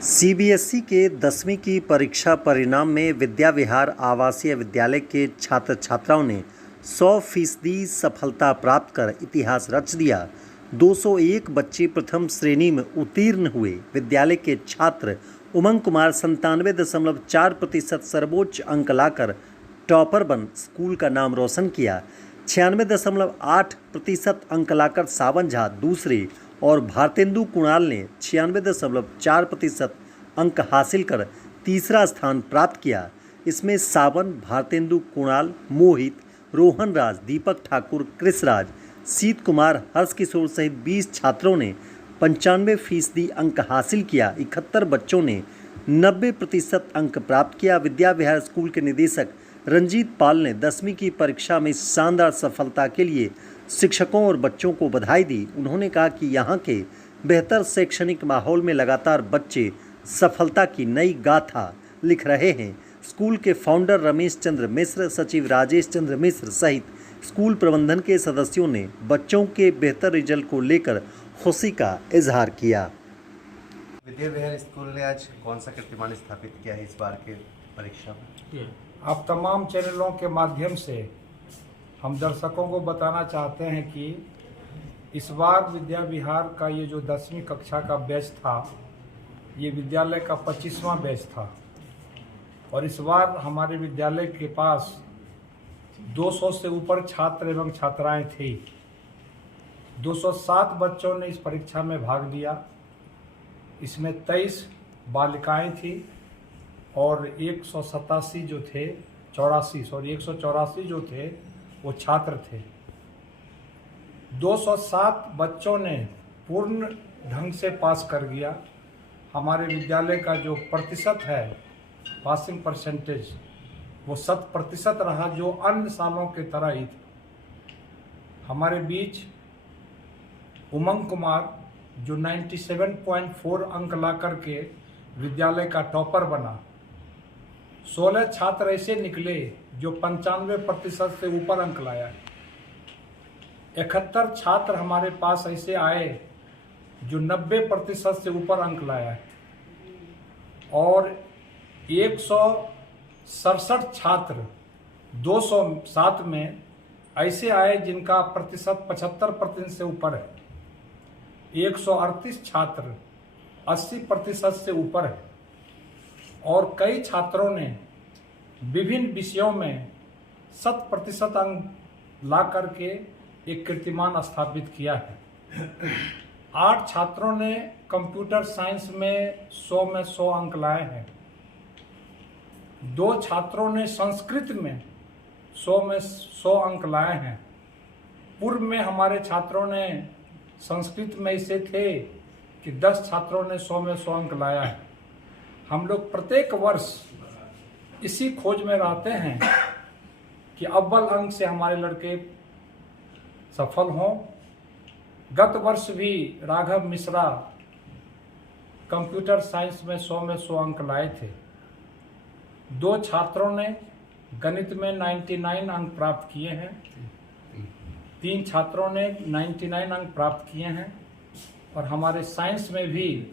CBSE के 10वीं की परीक्षा परिणाम में विद्या विहार आवासीय विद्यालय के छात्र छात्राओं ने 100% सफलता प्राप्त कर इतिहास रच दिया। 201 बच्चे प्रथम श्रेणी में उत्तीर्ण हुए। विद्यालय के छात्र उमंग कुमार 97.4% सर्वोच्च अंक लाकर टॉपर बन स्कूल का नाम रोशन किया। 96.8% अंक लाकर सावन झा दूसरे और भारतेंदु कुणाल ने 96.4% अंक हासिल कर तीसरा स्थान प्राप्त किया। इसमें सावन, भारतेंदु कुणाल, मोहित, रोहन राज, दीपक ठाकुर, कृष राज, शीत कुमार, हर्ष किशोर सहित 20 छात्रों ने 95% अंक हासिल किया। 71 बच्चों ने 90% अंक प्राप्त किया। विद्या विहार स्कूल के निदेशक रंजीत पाल ने 10वीं की परीक्षा में शानदार सफलता के लिए शिक्षकों और बच्चों को बधाई दी। उन्होंने कहा कि यहाँ के बेहतर शैक्षणिक माहौल में लगातार बच्चे सफलता की नई गाथा लिख रहे हैं। स्कूल के फाउंडर रमेश चंद्र मिश्र, सचिव राजेश चंद्र मिश्र सहित स्कूल प्रबंधन के सदस्यों ने बच्चों के बेहतर रिजल्ट को लेकर खुशी का इजहार किया। विद्या विहार स्कूल ने आज कौन सा कीर्तिमान स्थापित किया है इस बार के परीक्षा में? आप तमाम चैनलों के माध्यम से हम दर्शकों को बताना चाहते हैं कि इस बार विद्या विहार का ये जो 10वीं कक्षा का बैच था, ये विद्यालय का 25वां बैच था और इस बार हमारे विद्यालय के पास 200 से ऊपर छात्र एवं छात्राएं थी। 207 बच्चों ने इस परीक्षा में भाग लिया। इसमें 23 बालिकाएं थी और 184 जो थे 184 जो थे वो छात्र थे। 207 बच्चों ने पूर्ण ढंग से पास कर दिया। हमारे विद्यालय का जो प्रतिशत है पासिंग परसेंटेज वो 100% रहा, जो अन्य सालों के तरह ही था। हमारे बीच उमंग कुमार जो 97.4 अंक ला करके विद्यालय का टॉपर बना। 16 छात्र ऐसे निकले जो 95% से ऊपर अंक लाया है। 71 छात्र हमारे पास ऐसे आए जो 90% से ऊपर अंक लाया है और 167 छात्र 207 में ऐसे आए जिनका प्रतिशत 75% से ऊपर है। 138 छात्र 80% से ऊपर है और कई छात्रों ने विभिन्न विषयों में 100% अंक ला करके एक कीर्तिमान स्थापित किया है। 8 छात्रों ने कंप्यूटर साइंस में 100 में 100 अंक लाए हैं। 2 छात्रों ने संस्कृत में 100 में 100 अंक लाए हैं। पूर्व में हमारे छात्रों ने संस्कृत में ऐसे थे कि 10 छात्रों ने 100 में 100 अंक लाया है। हम लोग प्रत्येक वर्ष इसी खोज में रहते हैं कि अव्वल अंक से हमारे लड़के सफल हों। गत वर्ष भी राघव मिश्रा कंप्यूटर साइंस में 100 में 100 अंक लाए थे। 2 छात्रों ने गणित में 99 अंक प्राप्त किए हैं। 3 छात्रों ने 99 अंक प्राप्त किए हैं और हमारे साइंस में भी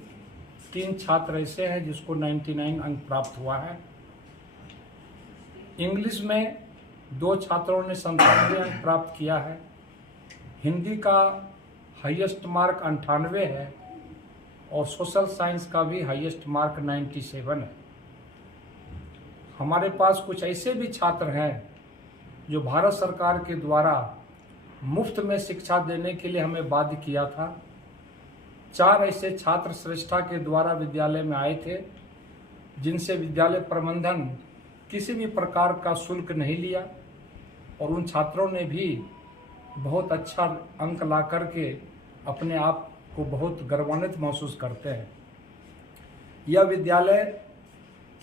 3 छात्र ऐसे हैं जिसको 99 अंक प्राप्त हुआ है। इंग्लिश में 2 छात्रों ने 97 अंक प्राप्त किया है। हिंदी का हाईएस्ट मार्क 98 है और सोशल साइंस का भी हाईएस्ट मार्क 97 है। हमारे पास कुछ ऐसे भी छात्र हैं जो भारत सरकार के द्वारा मुफ्त में शिक्षा देने के लिए हमें बाध्य किया था। 4 ऐसे छात्र श्रेष्ठा के द्वारा विद्यालय में आए थे जिनसे विद्यालय प्रबंधन किसी भी प्रकार का शुल्क नहीं लिया और उन छात्रों ने भी बहुत अच्छा अंक ला करके अपने आप को बहुत गौरवान्वित महसूस करते हैं। यह विद्यालय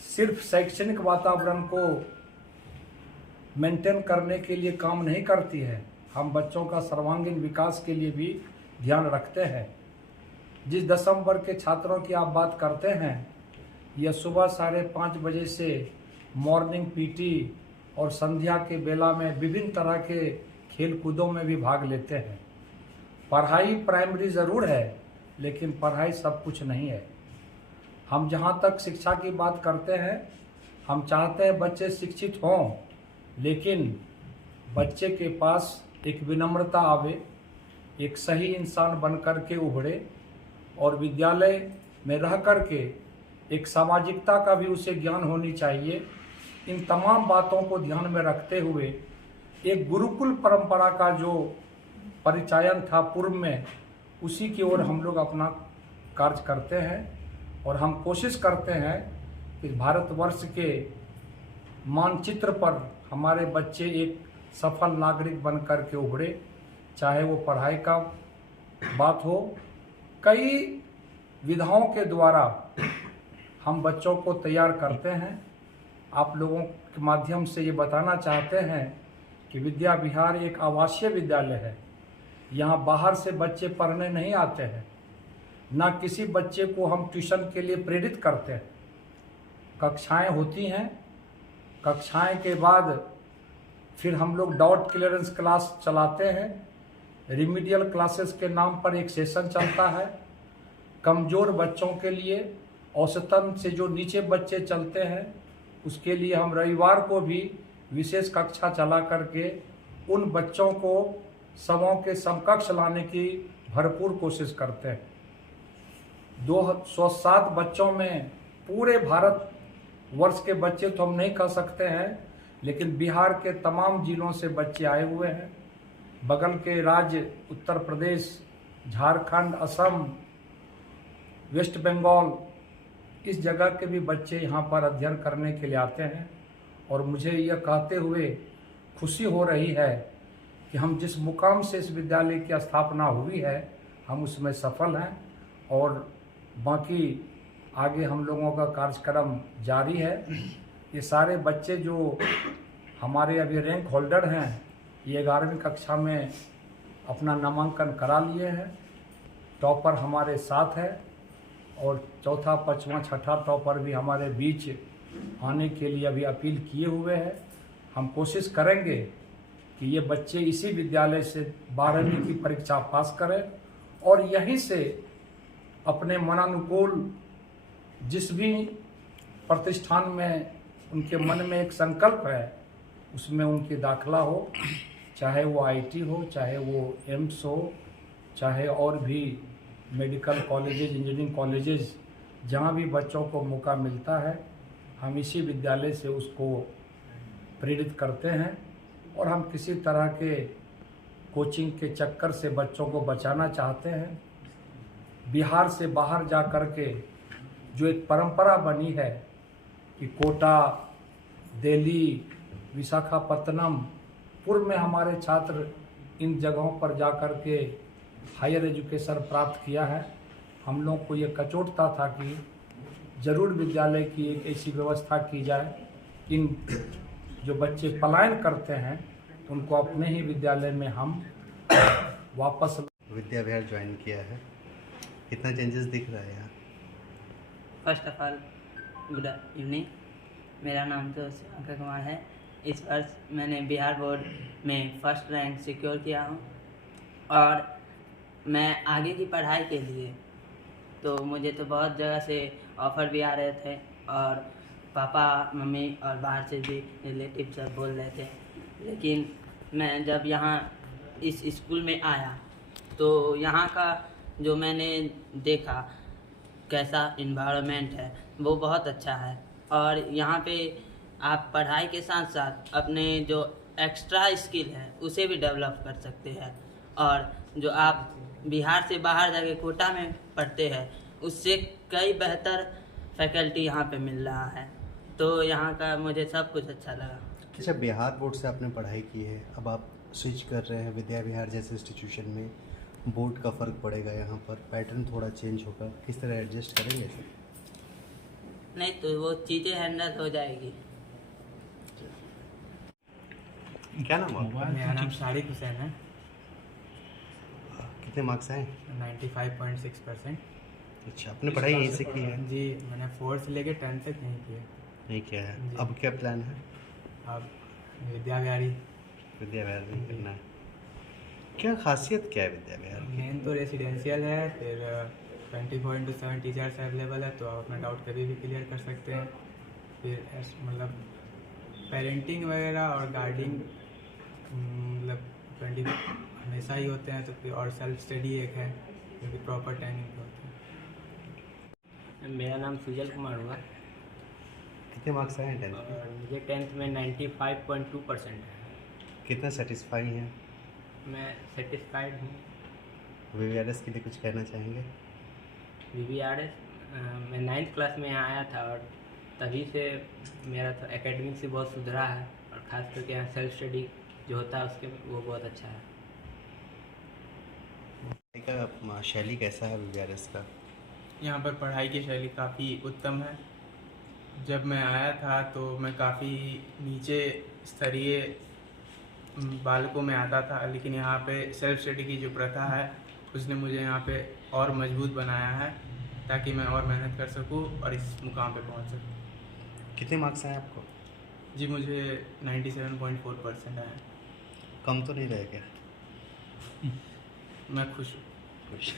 सिर्फ शैक्षणिक वातावरण को मेंटेन करने के लिए काम नहीं करती है, हम बच्चों का सर्वांगीण विकास के लिए भी ध्यान रखते हैं। जिस 10वीं वर्ग के छात्रों की आप बात करते हैं, यह सुबह 5:30 बजे से मॉर्निंग पीटी और संध्या के बेला में विभिन्न तरह के खेल कूदों में भी भाग लेते हैं। पढ़ाई प्राइमरी ज़रूर है लेकिन पढ़ाई सब कुछ नहीं है। हम जहाँ तक शिक्षा की बात करते हैं, हम चाहते हैं बच्चे शिक्षित हों, लेकिन बच्चे के पास एक विनम्रता आवे, एक सही इंसान बन कर के उभरे और विद्यालय में रह कर के एक सामाजिकता का भी उसे ज्ञान होनी चाहिए। इन तमाम बातों को ध्यान में रखते हुए एक गुरुकुल परंपरा का जो परिचायन था पूर्व में, उसी की ओर हम लोग अपना कार्य करते हैं और हम कोशिश करते हैं कि भारतवर्ष के मानचित्र पर हमारे बच्चे एक सफल नागरिक बन कर के उभरे, चाहे वो पढ़ाई का बात हो। कई विधाओं के द्वारा हम बच्चों को तैयार करते हैं। आप लोगों के माध्यम से ये बताना चाहते हैं कि विद्या विहार एक आवासीय विद्यालय है। यहाँ बाहर से बच्चे पढ़ने नहीं आते हैं, ना किसी बच्चे को हम ट्यूशन के लिए प्रेरित करते हैं। कक्षाएं होती हैं, कक्षाएं के बाद फिर हम लोग डाउट क्लियरेंस क्लास चलाते हैं। रिमीडियल क्लासेस के नाम पर एक सेशन चलता है। कमज़ोर बच्चों के लिए, औसतन से जो नीचे बच्चे चलते हैं, उसके लिए हम रविवार को भी विशेष कक्षा चला करके उन बच्चों को सबों के समकक्ष लाने की भरपूर कोशिश करते हैं। 207 बच्चों में पूरे भारत वर्ष के बच्चे तो हम नहीं कह सकते हैं, लेकिन बिहार के तमाम जिलों से बच्चे आए हुए हैं। बगल के राज्य उत्तर प्रदेश, झारखंड, असम, वेस्ट बंगाल, इस जगह के भी बच्चे यहाँ पर अध्ययन करने के लिए आते हैं। और मुझे यह कहते हुए खुशी हो रही है कि हम जिस मुकाम से इस विद्यालय की स्थापना हुई है, हम उसमें सफल हैं और बाकी आगे हम लोगों का कार्यक्रम जारी है। ये सारे बच्चे जो हमारे अभी रैंक होल्डर हैं, ये 11वीं कक्षा में अपना नामांकन करा लिए हैं। टॉपर हमारे साथ है और चौथा, पाँचवा, छठा टॉपर भी हमारे बीच आने के लिए अभी अपील किए हुए हैं। हम कोशिश करेंगे कि ये बच्चे इसी विद्यालय से 12वीं की परीक्षा पास करें और यहीं से अपने मनानुकूल जिस भी प्रतिष्ठान में उनके मन में एक संकल्प है, उसमें उनकी दाखला हो, चाहे वो आईटी हो, चाहे वो एम्स हो, चाहे और भी मेडिकल कॉलेजेस, इंजीनियरिंग कॉलेजेस, जहाँ भी बच्चों को मौका मिलता है, हम इसी विद्यालय से उसको प्रेरित करते हैं। और हम किसी तरह के कोचिंग के चक्कर से बच्चों को बचाना चाहते हैं। बिहार से बाहर जा कर के जो एक परंपरा बनी है कि कोटा, दिल्ली, विशाखापत्तनम, पूर्व में हमारे छात्र इन जगहों पर जा कर के हायर एजुकेशन प्राप्त किया है। हम लोग को ये कचोटता था कि जरूर विद्यालय की एक ऐसी व्यवस्था की जाए, इन जो बच्चे पलायन करते हैं उनको अपने ही विद्यालय में हम वापस। विद्या विहार ज्वाइन किया है, कितना चेंजेस दिख रहा है यहाँ? First of all good evening, मेरा नाम तो शिवांकर कुमार है। इस वर्ष मैंने बिहार बोर्ड में फर्स्ट रैंक सिक्योर किया हूँ और मैं आगे की पढ़ाई के लिए तो मुझे तो बहुत जगह से ऑफ़र भी आ रहे थे और पापा, मम्मी और बाहर से भी रिलेटिव सब बोल रहे थे, लेकिन मैं जब यहाँ इस स्कूल में आया तो यहाँ का जो मैंने देखा कैसा इन्वायरमेंट है वो बहुत अच्छा है। और यहाँ पे आप पढ़ाई के साथ साथ अपने जो एक्स्ट्रा स्किल है उसे भी डेवलप कर सकते हैं। और जो आप बिहार से बाहर जाके कोटा में पढ़ते हैं उससे कई बेहतर फैकल्टी यहाँ पे मिल रहा है, तो यहाँ का मुझे सब कुछ अच्छा लगा। अच्छा, बिहार बोर्ड से आपने पढ़ाई की है, अब आप स्विच कर रहे हैं विद्या विहार जैसे इंस्टीट्यूशन में, बोर्ड का फ़र्क पड़ेगा, यहाँ पर पैटर्न थोड़ा चेंज होगा, किस तरह एडजस्ट करेंगे सर? नहीं तो वो चीज़ें हैंडल हो जाएगी। क्या नाम आपका? मेरा नाम शारिक हुसैन है। कितने मार्क्स आए? 95.6%। अच्छा, आपने पढ़ाई यहीं से की है? जी, मैंने 4th से लेके 10th तक नहीं किया। नहीं किया है, जी। अब क्या प्लान है? अब विद्या विहारी विद्या विहार नहीं करना है। क्या खासियत क्या है विद्या विहार की? मेन तो रेसिडेंशियल है, फिर 24/7 टीचर्स अवेलेबल है, तो आप अपना डाउट कभी भी क्लियर कर सकते हैं। फिर मतलब पेरेंटिंग वगैरह और गार्डिंग मतलब 20 हमेशा ही होते हैं, तो फिर और सेल्फ स्टडी एक है जो कि प्रॉपर टाइमिंग पे होता है। मेरा नाम सुजल कुमार हुआ कितने मार्क्स आए हैं 10th में? और मुझे 10th में 95.2% है। कितना सेटिस्फाई हैं? मैं सेटिस्फाइड हूँ। VVRS के लिए कुछ कहना चाहेंगे? VVRS मैं 9th क्लास में यहाँ आया था और तभी से मेरा तो एकेडमिक से बहुत सुधरा है, और ख़ास करके यहाँ सेल्फ स्टडी जो होता है उसके वो बहुत अच्छा है। पढ़ाई का शैली कैसा है VVRS का? यहाँ पर पढ़ाई की शैली काफ़ी उत्तम है। जब मैं आया था तो मैं काफ़ी नीचे स्तरीय बालकों में आता था, लेकिन यहाँ पे सेल्फ स्टडी की जो प्रथा है उसने मुझे यहाँ पे और मजबूत बनाया है, ताकि मैं और मेहनत कर सकूँ और इस मुकाम पे पहुँच सकूँ। कितने मार्क्स आए आपको? जी मुझे 97.4% आए। कम तो नहीं रह गया? मैं खुश हूँ। खुश।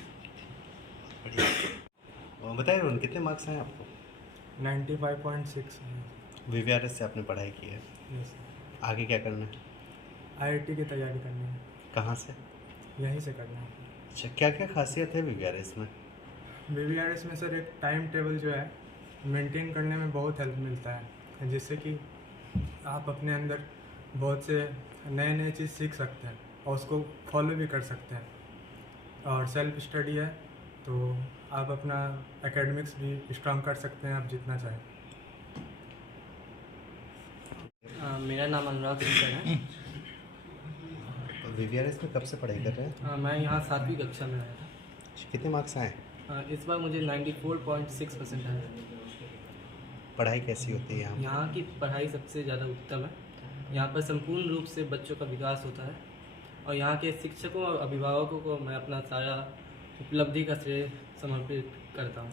बढ़िया। बताइए रोहन, कितने मार्क्स आए आपको? 95.6 VVRS से आपने पढ़ाई की है, यस। आगे क्या करना है? IIT की तैयारी करनी है, कहाँ से? यहीं से करना है। अच्छा, क्या क्या खासियत है VVRS में? VVRS में सर एक टाइम टेबल जो है मेंटेन करने में बहुत हेल्प मिलता है, जिससे कि आप अपने अंदर बहुत से नए नए चीज़ सीख सकते हैं और उसको फॉलो भी कर सकते हैं। और सेल्फ स्टडी है तो आप अपना एकेडमिक्स भी स्ट्रांग कर सकते हैं आप जितना चाहें। मेरा नाम अनुराग सिंह है। VVRS में कब से पढ़ाई कर रहे हैं? मैं यहाँ 7वीं कक्षा में आया कितने मार्क्स आए? था। इस बार मुझे 94.6% आया। पढ़ाई कैसी होती है यहाँ? यहाँ की पढ़ाई सबसे ज़्यादा उत्तम है। यहाँ पर संपूर्ण रूप से बच्चों का विकास होता है, और यहाँ के शिक्षकों और अभिभावकों को मैं अपना सारा उपलब्धि का श्रेय समर्पित करता हूँ।